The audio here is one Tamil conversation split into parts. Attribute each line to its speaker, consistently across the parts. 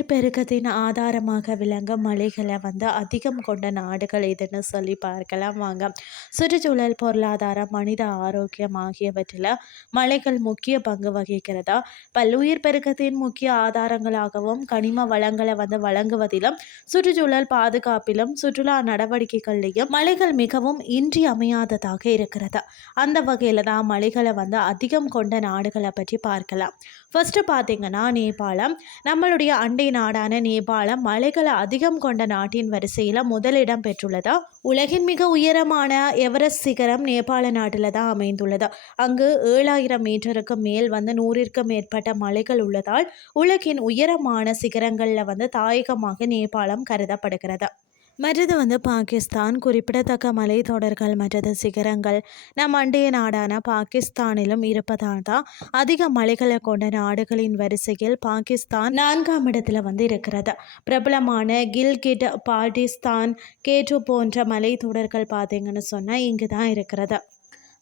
Speaker 1: பெருக்கத்தின் ஆதாரமாக விளங்கும் மலைகளை வந்து அதிகம் கொண்ட நாடுகள் எதுன்னு சொல்லி பார்க்கலாம் வாங்க. சுற்றுச்சூழல் பொருளாதாரம் மனித ஆரோக்கியம் ஆகியவற்றில் மலைகள் முக்கிய பங்கு வகிக்கிறதா? பல்லுயிர் பெருக்கத்தின் முக்கிய ஆதாரங்களாகவும் கனிம வளங்களை வந்து வழங்குவதிலும் சுற்றுச்சூழல் பாதுகாப்பிலும் சுற்றுலா நடவடிக்கைகள்லையும் மலைகள் மிகவும் இன்றியமையாததாக இருக்கிறது? அந்த வகையில் தான் மலைகளை வந்து அதிகம் கொண்ட நாடுகளை பற்றி பார்க்கலாம். ஃபர்ஸ்ட் பார்த்தீங்கன்னா நேபாளம். நம்மளுடைய அண்டை நாடான நேபாளம் மலைகளை அதிகம் கொண்ட நாட்டின் வரிசையில் முதலிடம் பெற்றுள்ளதா? உலகின் மிக உயரமான எவரெஸ்ட் சிகரம் நேபாள நாட்டில் தான் அமைந்துள்ளது. அங்கு ஏழாயிரம் மீட்டருக்கு மேல் வந்து நூறிற்கும் மேற்பட்ட மலைகள் உள்ளதால் உலகின் உயரமான சிகரங்களில் வந்து தாயகமாக நேபாளம் கருதப்படுகிறது. மற்றது வந்து பாகிஸ்தான். குறிப்பிடத்தக்க மலைத்தொடர்கள் மற்றது சிகரங்கள் நம் அண்டைய நாடான பாகிஸ்தானிலும் இருப்பதால் தான் அதிக மலைகளை கொண்ட நாடுகளின் வரிசையில் பாகிஸ்தான் நான்காம் இடத்துல வந்து இருக்கிறது. பிரபலமான கில்கிட் பாகிஸ்தான் கேட்டு போன்ற மலைத்தொடர்கள் பார்த்தீங்கன்னு சொன்னால் இங்கு தான் இருக்கிறது.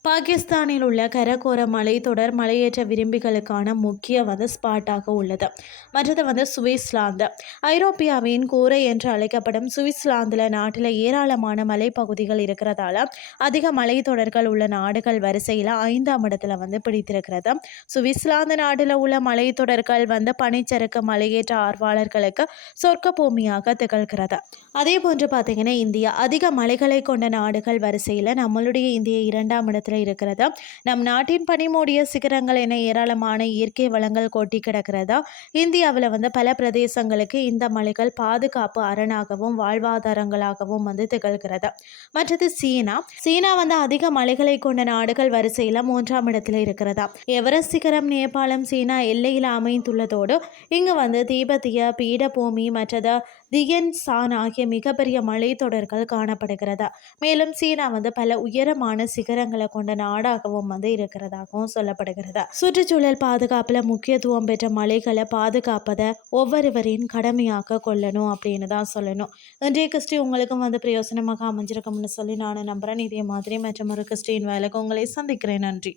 Speaker 1: பாகிஸ்தானில் உள்ள கரகோர மலைத்தொடர் மலையேற்ற விரும்பிகளுக்கான முக்கிய வந்து ஸ்பாட்டாக உள்ளது. மற்றது வந்து சுவிஸ்லாந்து ஐரோப்பியாவின் கூரை என்று அழைக்கப்படும் சுவிஸ்லாந்தில் நாட்டில் ஏராளமான மலைப்பகுதிகள் இருக்கிறதால அதிக மலைத்தொடர்கள் உள்ள நாடுகள் வரிசையில் ஐந்தாம் இடத்துல வந்து பிடித்திருக்கிறது. சுவிஸ்லாந்து நாட்டில் உள்ள மலைத்தொடர்கள் வந்து பனிச்சறுக்கு மலையேற்ற ஆர்வலர்களுக்கு சொர்க்க பூமியாக திகழ்கிறது. அதே போன்று பார்த்தீங்கன்னா இந்தியா அதிக மலைகளை கொண்ட நாடுகள் வரிசையில் நம்மளுடைய இந்திய இரண்டாம் இடத்தில் இடத்துல இருக்கிறதா? நம் நாட்டின் பனிமூடிய சிகரங்கள் என ஏராளமான இயற்கை வளங்கள் கொட்டி கிடக்கிறதா? இந்தியாவில் வந்து பல பிரதேசங்களுக்கு இந்த மலைகள் பாதுகாப்பு அரணாகவும் வாழ்வாதாரங்களாகவும் வந்து திகழ்கிறது? மற்றது சீனா. சீனா வந்து அதிக மலைகளை கொண்ட நாடுகள் வரிசையில் மூன்றாம் இடத்துல இருக்கிறதா? எவரெஸ்ட் சிகரம் நேபாளம் சீனா எல்லையில் அமைந்துள்ளதோடு இங்கு வந்து தீபத்திய பீடபூமி மற்றது தியன் சான் ஆகிய மிகப்பெரிய மலைத்தொடர்கள் காணப்படுகிறது? மேலும் சீனா வந்து பல உயரமான சிகரங்களை கொண்ட நாடாகவும் வந்து இருக்கிறதாகவும் சொல்லப்படுகிறது? சுற்றுச்சூழல் பாதுகாப்பில் முக்கியத்துவம் பெற்ற மலைகளை பாதுகாப்பதை ஒவ்வொருவரின் கடமையாக கொள்ளணும் அப்படின்னு தான் சொல்லணும். இன்றைய கிறிஸ்டி உங்களுக்கும் வந்து பிரயோசனமாக அமைஞ்சிருக்கும்னு சொல்லி நான் நம்புகிறேன் இதே மாதிரி மற்றும் ஒரு கிறிஸ்டின் வேலைக்கு உங்களை சந்திக்கிறேன். நன்றி.